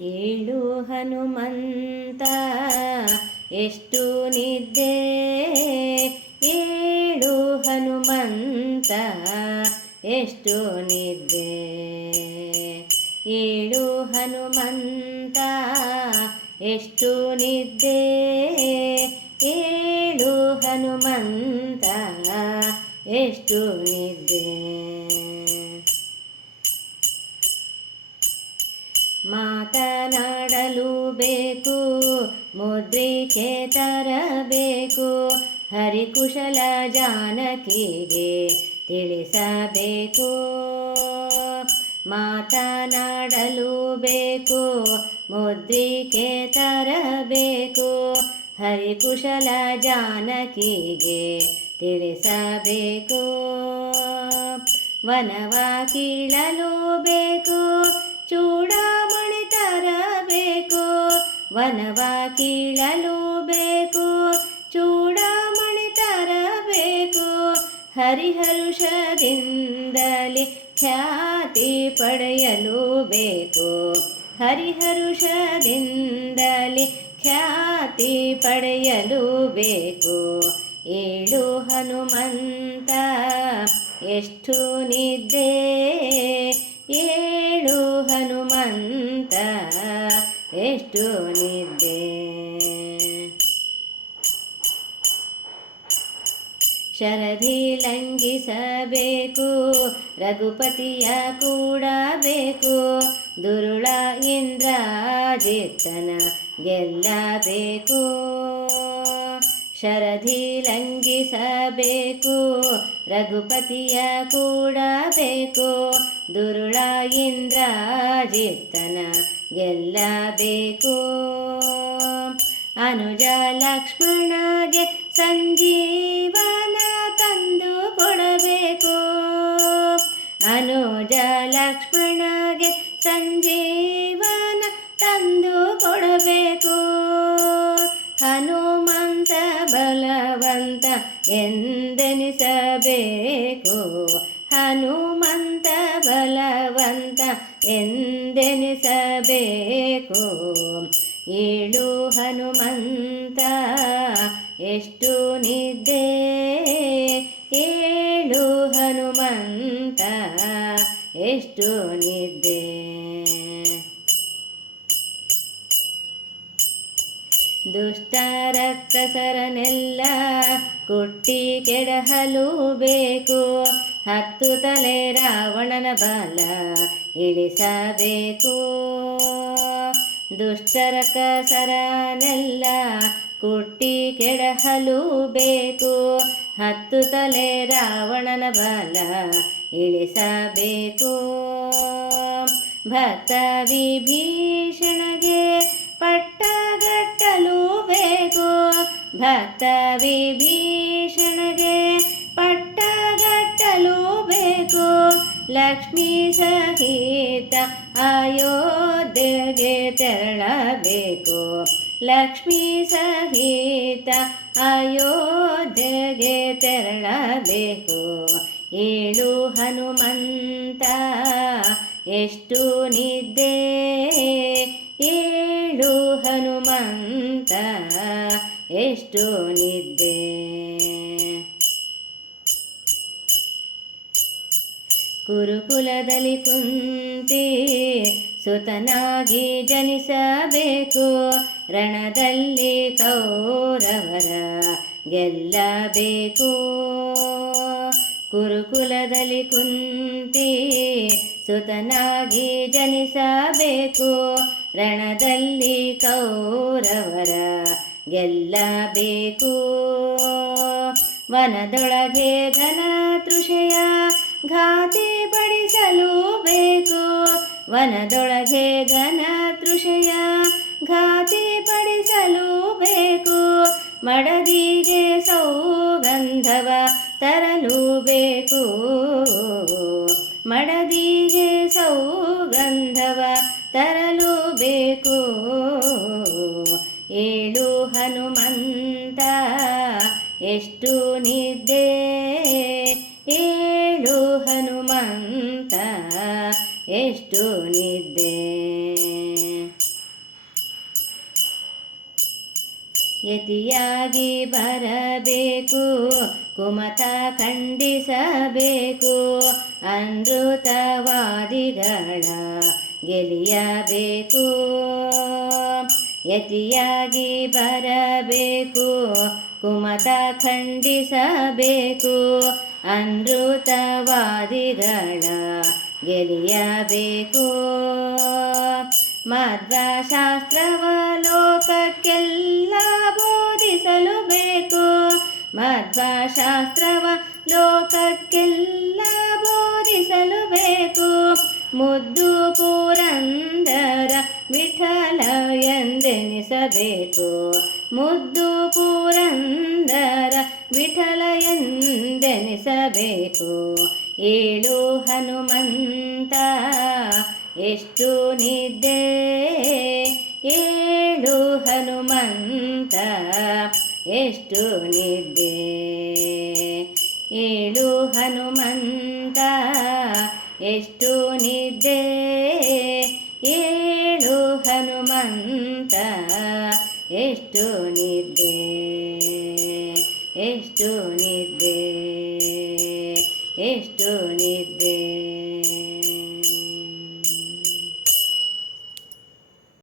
ಏಳು ಹನುಮಂತ, ಎಷ್ಟು ನಿದ್ದೆ? ಏಳು ಹನುಮಂತ, ಎಷ್ಟು ನಿದ್ದೆ? ಏಳು ಹನುಮಂತ, ಎಷ್ಟು ನಿದ್ದೆ? ಏಳು ಹನುಮಂತ, ಎಷ್ಟು ನಿದ್ದೆ? ಮಾತನಾಡಲು ಬೇಕು, ಮುದ್ರಿಕೆ ತರಬೇಕು, ಹರಿಕುಶಲ ಜಾನಕಿಗೆ ತಿಳಿಸಬೇಕು. ಮಾತನಾಡಲು ಬೇಕು, ಮುದ್ರಿಕೆ ತರಬೇಕು, ಹರಿಕುಶಲ ಜಾನಕಿಗೆ ತಿಳಿಸಬೇಕು. ವನವ ಕೀಳಲು ಬೇಕು ಚೂಡಾಮಣಿ ತರಬೇಕು, ವನವ ಕೀಳಲು ಬೇಕು. ಚೂಡಾಮಣಿ ತರಬೇಕು, ಹರಿಹರುಷದಿಂದಲೇ ಖ್ಯಾತಿ ಪಡೆಯಲು ಬೇಕು. ಹರಿಹರುಷದಿಂದಲೇ ಖ್ಯಾತಿ ಪಡೆಯಲು ಬೇಕು. ಏಳು ಹನುಮಂತ, ಎಷ್ಟು ನಿದ್ದೆ ಏಳು ಹನುಮಂತ, ಎಷ್ಟು ನಿದ್ದೆ. ಶರಧಿ ಲಂಘಿಸಬೇಕು, ರಘುಪತಿಯ ಕೂಡಬೇಕು ದುರುಳ ಇಂದ್ರಾಜಿತ್ತನ ಗೆಲ್ಲಬೇಕು. ಶರಧಿ ಲಂಘಿಸಬೇಕು, ರಘುಪತಿಯ ಕೂಡಬೇಕು ದುರುಳ ಇಂದ್ರಾಜಿತ್ತನ ಗೆಲ್ಲಬೇಕು. ಅನುಜ ಲಕ್ಷ್ಮಣಗೆ ಸಂಜೀವನ ತಂದು ಕೊಡಬೇಕು. ಅನುಜ ಲಕ್ಷ್ಮಣಗೆ ಸಂಜೀವನ ತಂದು ಕೊಡಬೇಕು ಬಲವಂತ ಎಂದೆನಿಸಬೇಕು? ಏಳು ಹನುಮಂತ, ಎಷ್ಟು ನಿದ್ದೆ? ಏಳು ಹನುಮಂತ, ಎಷ್ಟು ನಿದ್ದೆ? ದುಷ್ಟ ರಕ್ತಸರನೆಲ್ಲ ಕುಟ್ಟಿ ಕೆಡಹಲು ಬೇಕು. ಹತ್ತು ತಲೆ ರಾವಣನ ಬಾಲ ಇಳಿಸಬೇಕು. ದುಷ್ಟರ ಕಸರನೆಲ್ಲ ಕುಟ್ಟಿ ಕೆಡಹಲು ಬೇಕು ಹತ್ತು ತಲೆ ರಾವಣನ ಬಲ ಇಳಿಸಬೇಕು. ಭಕ್ತ ವಿಭೀಷಣಗೆ ಪಟ್ಟಗಟ್ಟಲು ಬೇಕು ಭಕ್ತ ವಿಭೀಷಣಗೆ ಪಟ್ಟಗಟ್ಟಲು ಬೇಕು ಲಕ್ಷ್ಮೀ ಸಹಿತ ಅಯೋಧ್ಯೆಗೆ ತೆರಳಬೇಕು. ಲಕ್ಷ್ಮೀ ಸಹಿತ ಅಯೋಧ್ಯೆಗೆ ತೆರಳಬೇಕು. ಏಳು ಹನುಮಂತ, ಎಷ್ಟು ನಿದ್ದೆ. ಏಳು ಹನುಮಂತ, ಎಷ್ಟು ನಿದ್ದೆ. ಕುರುಕುಲದಲ್ಲಿ ಕುಂತಿ ಸುತನಾಗಿ ಜನಿಸಬೇಕು. ರಣದಲ್ಲಿ ಕೌರವರ ಗೆಲ್ಲಬೇಕು. ಕುರುಕುಲದಲ್ಲಿ ಕುಂತಿ ಸುತನಾಗಿ ಜನಿಸಬೇಕು. ರಣದಲ್ಲಿ ಕೌರವರ ಗೆಲ್ಲಬೇಕು. ವನದೊಳಗೆ ಘನ ತೃಷೆಯ ಘಾತಿ ಬೇಕು. ವನದೊಳಗೆ ಘನ ದೃಶಯ ಘಾತಿ ಪಡಿಸಲು ಬೇಕು. ಮಡದಿಗೆ ಸೌಗಂಧವ ತರಲು ಬೇಕು. ಮಡದಿಗೆ ಸೌಗಂಧವ ತರಲು ಬೇಕು. ಏಳು ಹನುಮಂತ, ಎಷ್ಟು ನಿದ್ದೆ ಬರಬೇಕು ಕುಮತ ಖಂಡಿಸಬೇಕು. ಅನೃತವಾದಿಗಳ ಗೆಲಿಯಬೇಕು. ಯತಿಯಾಗಿ ಬರಬೇಕು ಕುಮತ ಖಂಡಿಸಬೇಕು. ಅನೃತವಾದಿಗಳ ಗೆಲಿಯಬೇಕು. ಮಧ್ವಶಾಸ್ತ್ರವ ಲೋಕಕ್ಕೆಲ್ಲ ಬೋಧಿಸಲು ಬೇಕು. ಮಧ್ವಶಾಸ್ತ್ರವ ಲೋಕಕ್ಕೆಲ್ಲ ಬೋಧಿಸಲು ಬೇಕು. ಮುದ್ದು ಪುರಂದರ ವಿಠಲ ಎಂದೆನಿಸಬೇಕು. ಮುದ್ದು ಪುರಂದರ ವಿಠಲ ಎಂದೆನಿಸಬೇಕು. ಏಳು ಹನುಮಂತ, ಎಷ್ಟು ನಿದ್ದೆ. ಏಳು ಹನುಮಂತ ಎಷ್ಟು ನಿದ್ದೆ? ಏಳು ಹನುಮಂತ ಎಷ್ಟು ನಿದ್ದೆ? ಏಳು ಹನುಮಂತ ಎಷ್ಟು ನಿದ್ದೆ? ಎಷ್ಟು ನಿದ್ದೆ?